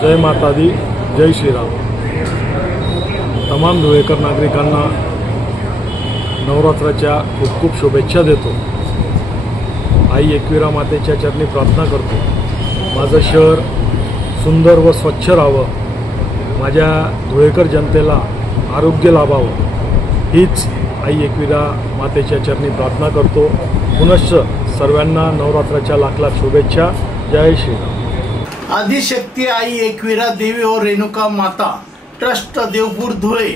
जय माता दी, जय श्रीराम। तमाम धुळेकर नागरिकांना नवरात्राच्या खूप खूप शुभेच्छा देतो। आई एकविरा मातेच्या चरणी प्रार्थना करतो, माझं शहर सुंदर व स्वच्छ राहावं, माझ्या धुळेकर जनतेला आरोग्य लाभावं, हीच आई एकविरा मातेच्या चरणी प्रार्थना करतो। पुनश्च सर्वांना नवरात्राच्या लाख लाख शुभेच्छा। जय श्रीराम। आदिशक्ती आई एकविरा देवी और रेणुका माता ट्रस्ट देवपूर धुळे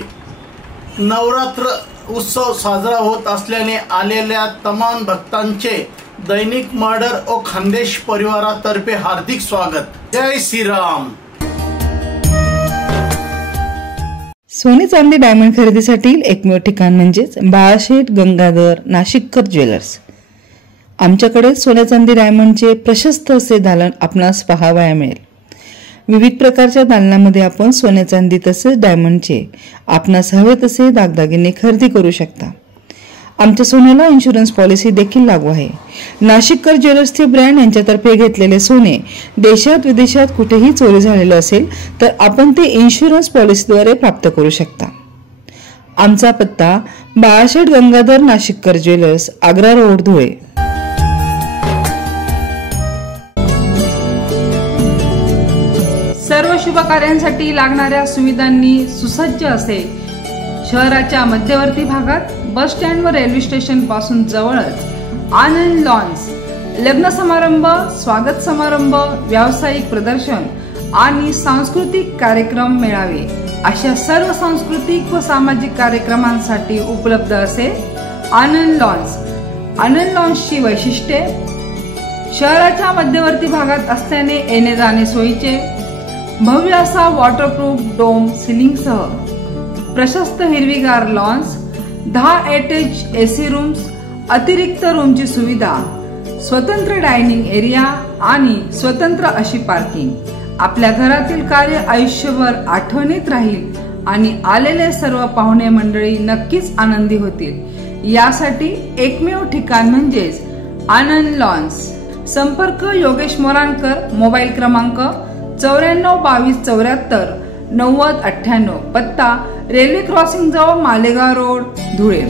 नवरात्र उत्सव साजरा होत असल्याने आलेल्या तमाम भक्तांचे दैनिक मर्डर और खानदेश परिवारातर्फे हार्दिक स्वागत। जय श्रीराम। सोने चांदी डायमंड खरेदीसाठी एकमेव ठिकाण म्हणजेच बाळाशेठ गंगाधर नाशिककर ज्वेलर्स। आमच्याकडे सोने चांदी डायमंडचे प्रशस्त असे दालन आपणास पाहावयास मिळेल। विविध प्रकारच्या दालनामध्ये आपण सोने चांदी तसेच डायमंडचे आपणास हवे तसे दागदागिने खरेदी करू शकता। आमच्या सोन्याला इन्शुरन्स पॉलिसी देखील लागू आहे। नाशिककर ज्वेलर्सचे ब्रँड यांच्यातर्फे घेतलेले सोने देशात विदेशात कुठेही चोरी झालेले असेल तर आपण ते इन्शुरन्स पॉलिसीद्वारे प्राप्त करू शकता। आमचा पत्ता बाळाशेठ गंगाधर नाशिककर ज्वेलर्स, आग्रा रोड, धुळे। सर्व शुभ कार्यांसाठी लागणाऱ्या सुविधांनी सुसज्ज असे शहराच्या मध्यवर्ती भागात बस स्टँड व रेल्वे स्टेशन पासून जवळच आनंद लॉन्स लग्न समारंभ, स्वागत समारंभ, व्यावसायिक प्रदर्शन आणि सांस्कृतिक कार्यक्रम मेळावे अशा सर्व सांस्कृतिक व सामाजिक कार्यक्रमांसाठी उपलब्ध असे आनंद लॉन्स। आनंद लॉन्सची वैशिष्ट्ये शहराच्या मध्यवर्ती भागात असल्याने येणे जाणे सोयीचे, भव्य असा वॉटरप्रूफ डोम सिलिंगसह प्रशस्त हिरवीगार लॉन्स, 10 अटॅच एसी रूम्स, अतिरिक्त रूमची सुविधा, स्वतंत्र डायनिंग एरिया आणि स्वतंत्र अशी पार्किंग। आपल्या घरातील कार्य आयुष्यभर आठवणीत राहील आणि आलेले सर्व पाहुणे मंडळी नक्कीच आनंदी होतील। यासाठी एकमेव ठिकाण म्हणजेच आनंद लॉन्स। संपर्क योगेश मोराणकर, मोबाईल क्रमांक 94 22 74 90 98, पत्ता रेल्वे क्रॉसिंग जवळ मालेगाव रोड, धुळे।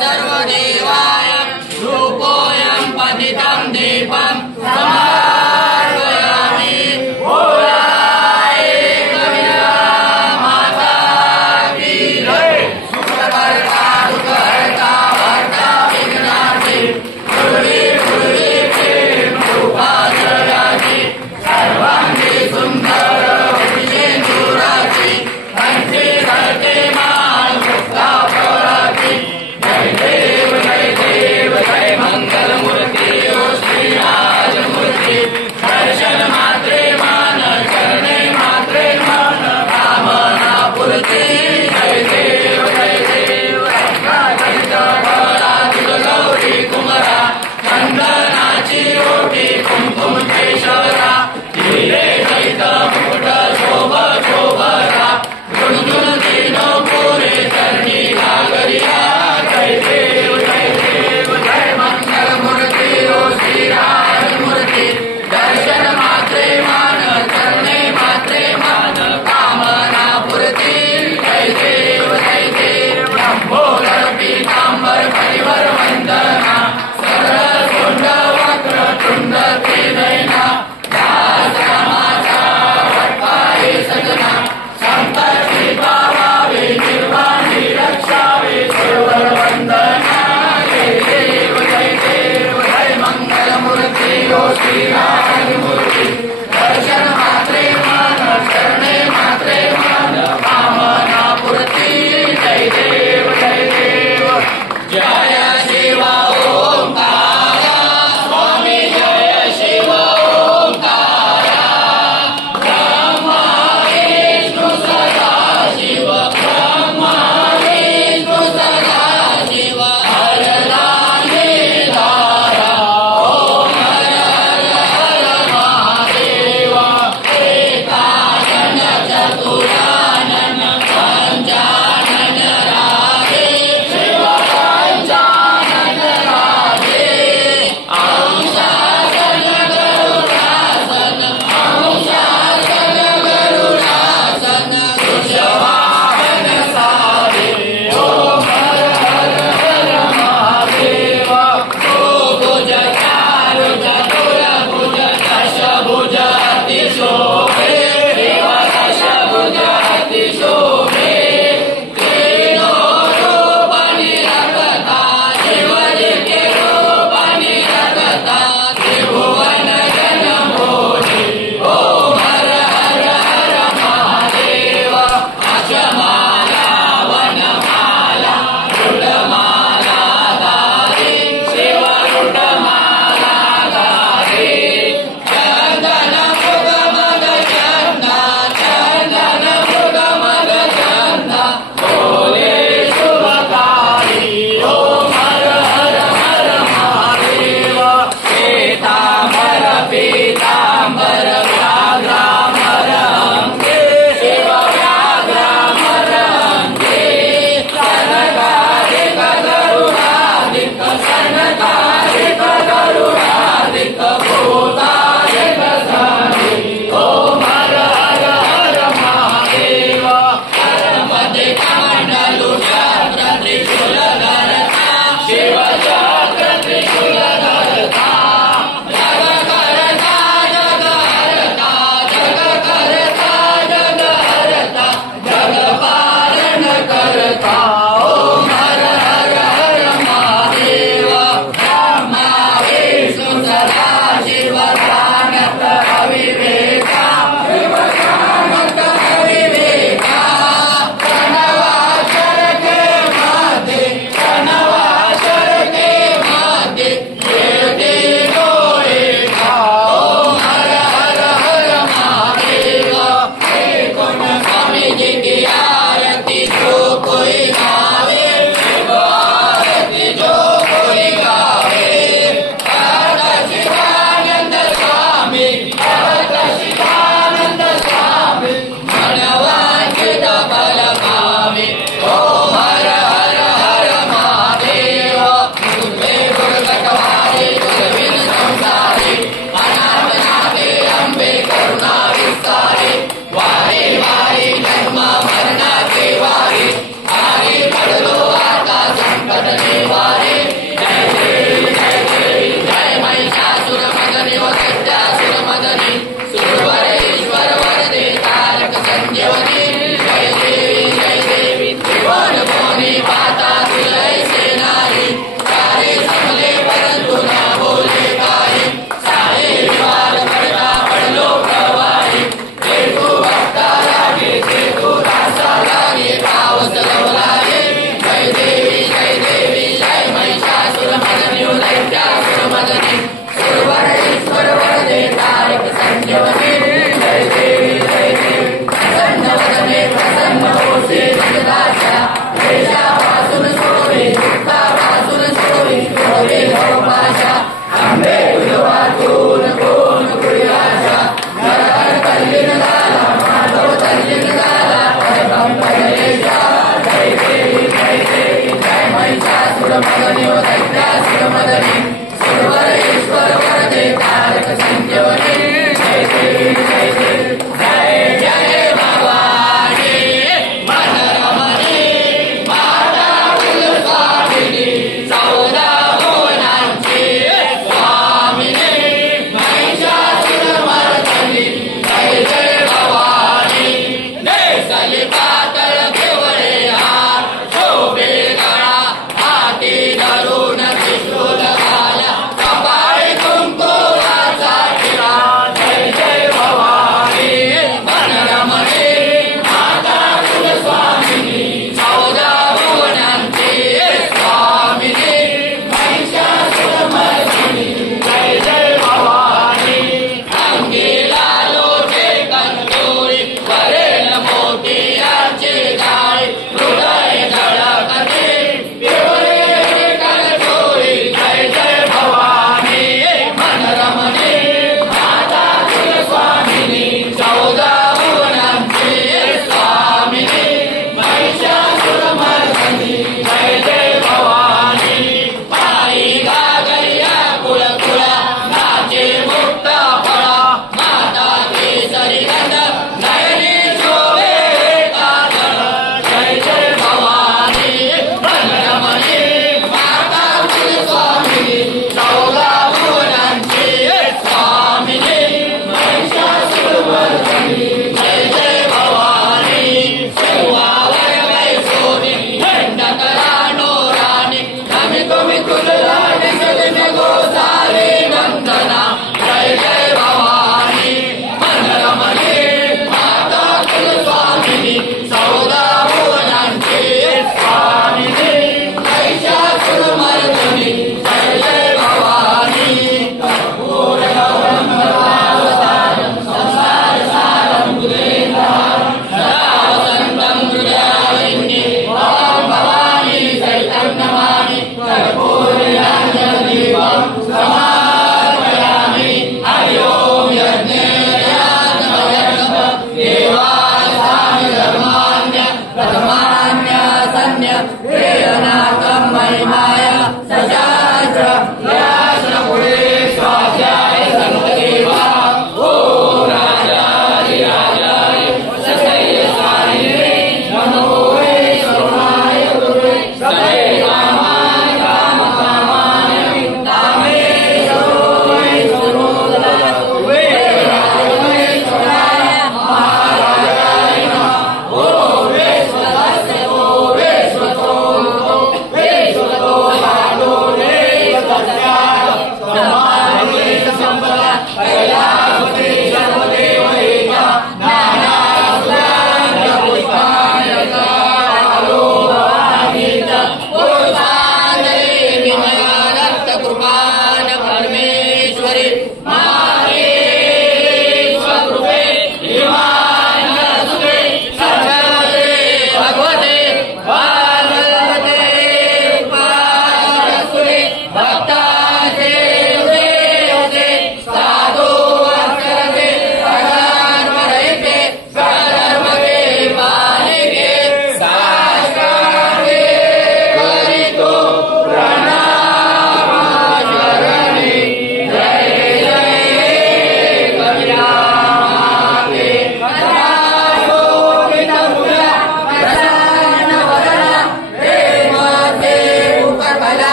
सर्वदेवाय रूपोऽयं पतितं दीपं समर्पयामि। बोलाय कबीरा माता की जय। सुखकर्ता दुःखहर्ता भर्ता विघ्नार्ती पूर्वी पूर्वी प्रेम रूपाजयाची सर्वांगी सुंदर विजेंदुराची कंठी धरते मान मुक्ता प्रवराची जय देव जय Yeah.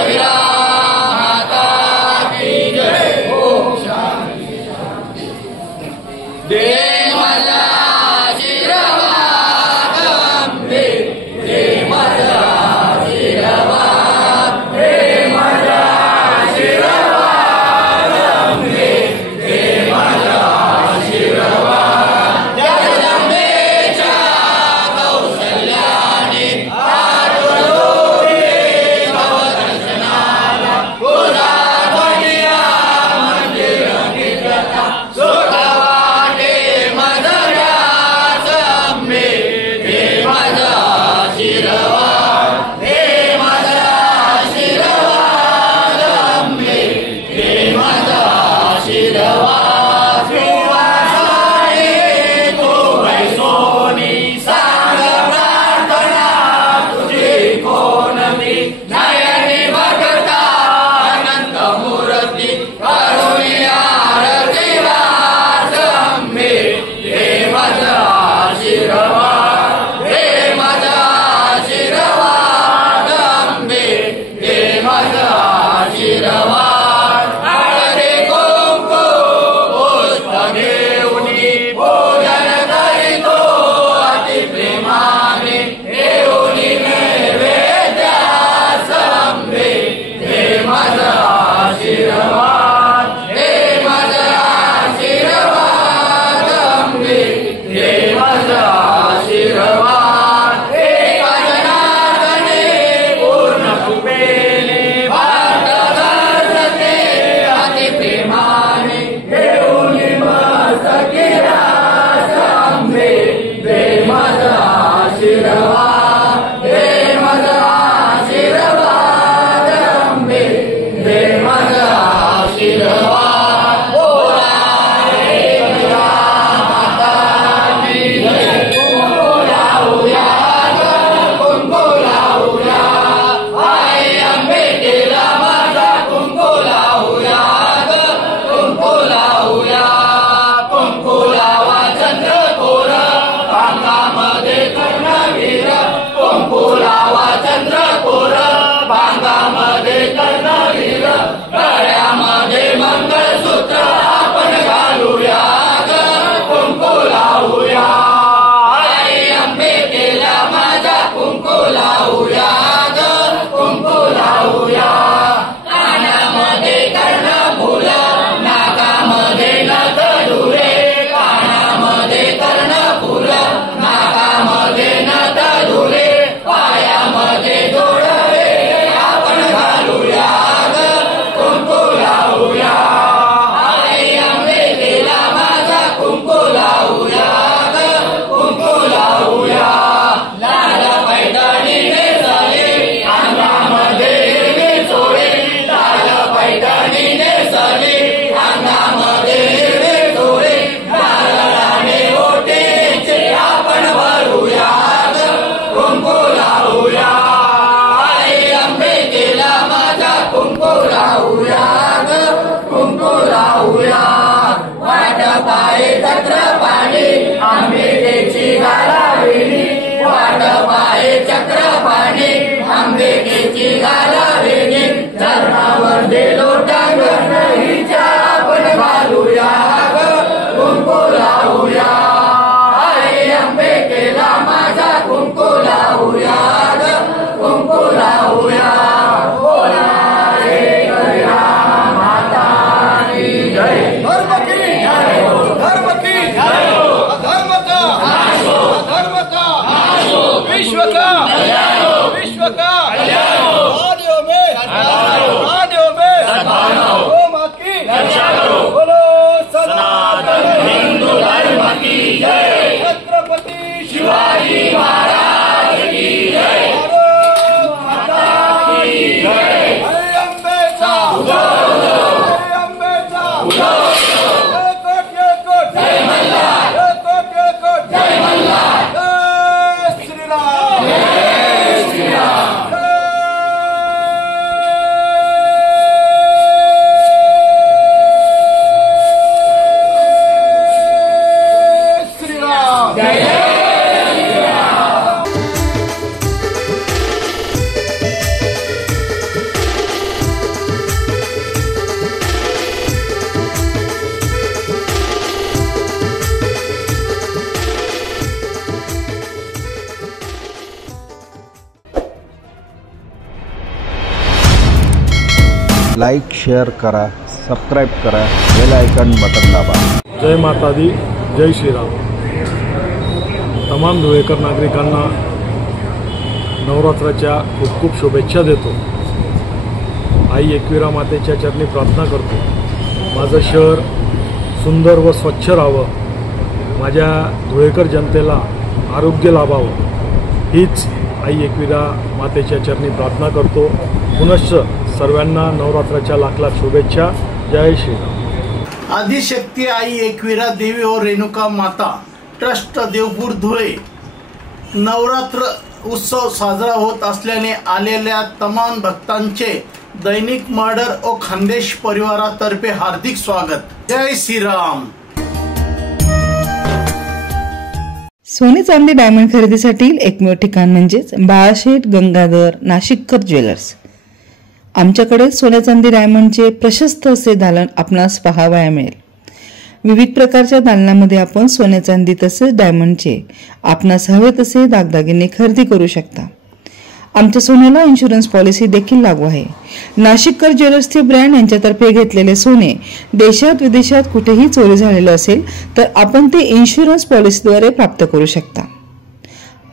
कबीरा माता की जय। ओम शांति। दे माझा आशीर्वाद अंबे, दे माझा आशीर्वाद, दे माझा आशीर्वाद अंबे, दे माझा आशीर्वाद। जगदंबेच्या कौशल्याने आठवतो रे तव दर्शनाला, तुझा ध्वनिया मंदिर निजता, सोडा वाटे मधुरास अंबे, दे माझा आशीर्वाद, दे माझा आशीर्वाद अंबे, दे माझा आशीर्वाद। श्रीवासाने तू वैसोनी सांग प्रार्थना तुझी कोणती, नयनी भगता अनंत मूर्ती, करुणी आरती वास अंबे, दे माझा आशीर्वाद, दे माझा आशीर्वाद अंबे, दे माझा आशीर्वाद। हळदी कुंकू पुष्प घेऊनी पूजन करीतो अति प्रेमाने, घेऊनी नैवेद्यास अंबे, दे माझा आशीर्वाद, दे माझा आशीर्वाद अंबे, दे माझा आशीर्वाद। एक जनार्दने पूर्ण कृपेने भक्त दर्शते अति प्रेमाने, घेऊनी मस्तकी रास अंबे, दे माझा आशीर्वाद, दे माझा आशीर्वाद अंबे, दे माझा आशीर्वाद। बोला रे कबीरा माता की जय। कुंकू लावूया ग, कुंकू लावूया, आई अंबे केला माझा कुंकू लावूया ग, कुंकू लावूया। कुंकू लावा चंद्रकोर भांगामध्ये कर्णवीर, कुंकू लावा चंद्रकोर भांगामध्ये कर्णवीर, गळ्यामध्ये मंगळसूत्र आपण घालूया ग, कुंकू लावूया। आई अंबे केला माझा कुंकू लावूया ग, कुंकू लावूया। कानामध्ये कर्णफूल, नाकामध्ये नथडुरे, कानामध्ये कर्णफूल, नाकामध्ये नथडुरे, पायामध्ये जोडवे आपण घालूया ग, कुंकू लावूया। आई अंबे केला माझा कुंकू लावूया ग, कुंकू लावूया। लाल पैठणीने सले अंगामध्ये हिरवी चोळी, लाल पैठणीने सले अंगामध्ये हिरवी चोळी, नारळाने ओटीचे आपण भरूया ग, कुंकू लावूया। आई अंबे केला माझा कुंकू लावूया ग, कुंकू लावूया। वाट पाये चक्रपाणी अंबिकेची घालावेली, वाट पाये चक्रपाणी अंबिकेची घालावेली, चरणावर दे लोटांगण हिच्या आपण घालूया ग, कुंकू लावूया। आई अंबे केला माझा कुंकू लावूया ग, कुंकू लावूया। बोला रे कबीरा माता की जय। धर्म की जय, धर्म की जय, अधर्म का अधर्म का विश्व का विश्व का लाईक शेअर करा, सबस्क्राईब करा, बेल आयकॉन बटन दाबा. जय माता दी, जय श्रीराम. तमाम धुळेकर नागरिकांना नवरात्राच्या खूप खूप शुभेच्छा देतो. आई एकविरा मातेच्या चरणी प्रार्थना करतो, माझं शहर सुंदर व स्वच्छ राहावं, माझ्या धुळेकर जनतेला आरोग्य लाभावं, हीच आई एकविरा मातेच्या चरणी प्रार्थना करतो. पुनश्च सर्वांना नवरात्राच्या लाख लाख शुभेच्छा. जय श्रीराम. आदिशक्ती आई एकविरा देवी और रेणुका माता ट्रस्ट देवपूर धुळे नवरात्र उत्सव साजरा होत असल्याने आलेल्या तमाम भक्तांचे दैनिक मर्डर और खानदेश परिवारातर्फे हार्दिक स्वागत. जय श्रीराम. सोने चांदी डायमंड खरेदीसाठी एकमेव ठिकाण म्हणजेच बाळाशेठ गंगाधर नाशिककर ज्वेलर्स. आमच्याकडे सोने चांदी डायमंडचे प्रशस्त असे दालन आपणास पाहावया मिळेल. विविध प्रकारच्या दालनामध्ये आपण सोने चांदी तसेच डायमंडचे आपणास हवे तसे दागदागिने खरेदी करू शकता. आमच्या सोन्याला इन्शुरन्स पॉलिसी देखील लागू आहे. नाशिककर ज्वेलर्सचे ब्रँड यांच्यातर्फे घेतलेले सोने देशात विदेशात कुठेही चोरी झालेलं असेल तर आपण ते इन्शुरन्स पॉलिसीद्वारे प्राप्त करू शकता.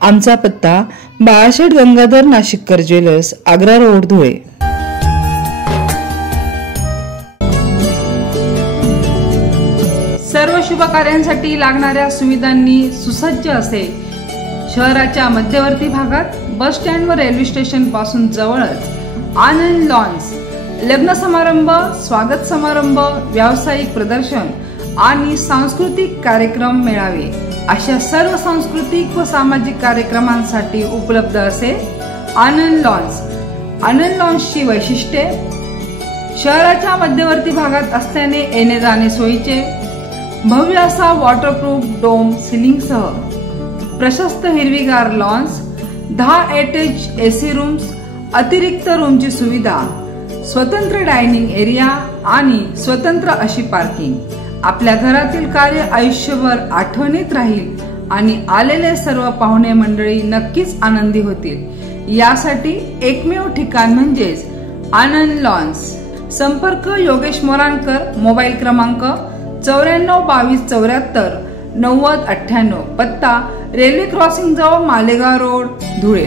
आमचा पत्ता बाळाशेठ गंगाधर नाशिककर ज्वेलर्स, आग्रा रोड, धुळे. सर्व शुभ कार्यांसाठी लागणाऱ्या सुविधांनी सुसज्ज असे शहराच्या मध्यवर्ती भागात बस स्टँड व रेल्वे स्टेशन पासून जवळच आनंद लॉन्स लग्न समारंभ, स्वागत समारंभ, व्यावसायिक प्रदर्शन आणि सांस्कृतिक कार्यक्रम मेळावे अशा सर्व सांस्कृतिक व सामाजिक कार्यक्रमांसाठी उपलब्ध असे आनंद लॉन्स. आनंद लॉन्सची वैशिष्ट्ये: शहराच्या मध्यवर्ती भागात असल्याने येणे जाणे सोयीचे, भव्य असा वॉटरप्रूफ डोम सिलिंगसह प्रशस्त हिरवीगार लॉन्स, 10 अटॅच एसी रूम्स, अतिरिक्त रूमची सुविधा, स्वतंत्र डायनिंग एरिया आणि स्वतंत्र अशी पार्किंग. आपल्या घरातील कार्य आयुष्यभर आठवणीत राहील आणि आलेले सर्व पाहुणे मंडळी नक्कीच आनंदी होतील. यासाठी एकमेव ठिकाण म्हणजेच आनंद लॉन्स. संपर्क योगेश मोराणकर, मोबाईल क्रमांक 942274 9098. पत्ता रेल्वे क्रॉसिंग जवळ मालेगाव रोड, धुळे.